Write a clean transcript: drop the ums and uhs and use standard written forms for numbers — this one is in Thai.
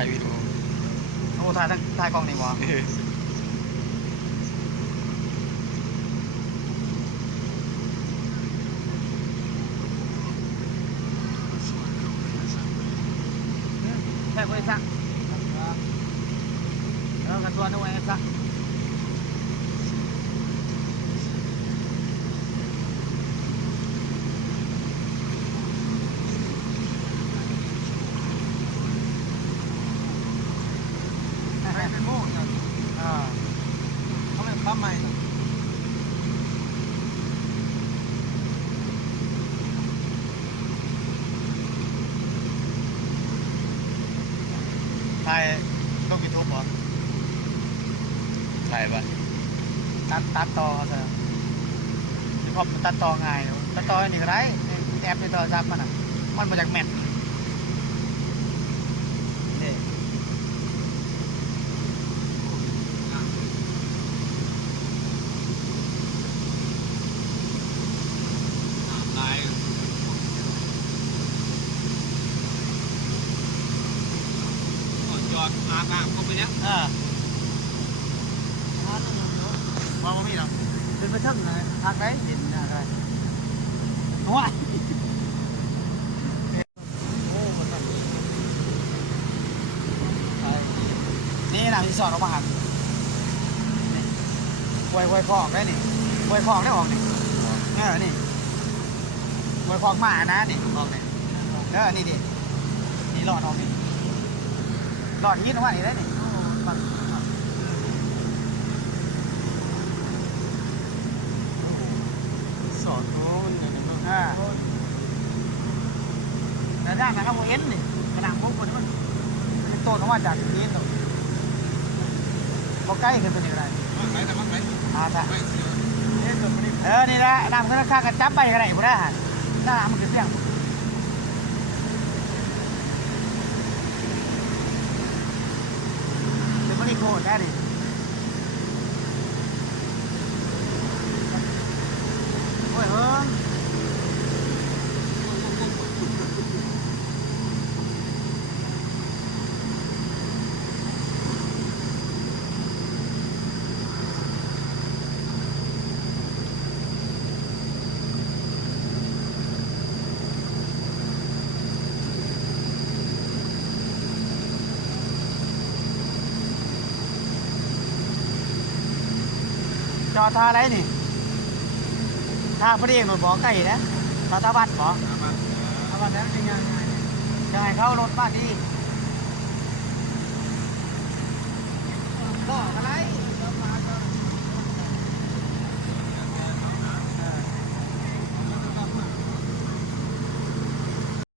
ถ่ายวิดีโอโอ้ถ่ายกล้องนี่วะแค่บริษัทแล้วกันตัวนู้นเองซะเป็นโม่กันเขาเป็นปั๊มใหม่ถ่ายลงยูทูบเหรอ ถ่ายปะ ตัดต่อเถอะที่ผมตัดต่อง่ายตัดต่อนี่ก็ได้แอปในโทรศัพท์มันอ่ะมันมาจากแมทนี่ ถ่ายจอดอาบเข้าไปเนี้ยว่าพี่เนาะเป็นไปทึ่งเลยทางไหนดินอะไรว้ายนี่นะที่สอนออกมาหันนี่ไวพอกได้นี่ไวพอกได้ออกนี่นี่ไวพอกมานะนี่ออกนี่นี่ดินี่หลอดออกนี่หลอดยินออกมาอีกได้นี่สอนโน้นแต่ด้านนะครับโมเอ็นนี่กระดังพวกคนมันโตออกมาจากนี้ตรงเขาใกล้กันเป็นยังไงจ้ะนี่แหละน้ำข้างกันจับไปกันไหนพวกนั้นน้ำมันคือเสียงเป็นมันอีโคตรได้ดิโอ้ยเฮ้ยจอท่าอะไรนี่ท่าพอดีหนูบอกไก่นะท่าตะวันบอกตะวันนั้นเป็นยังไงเข้ารถบ้านดี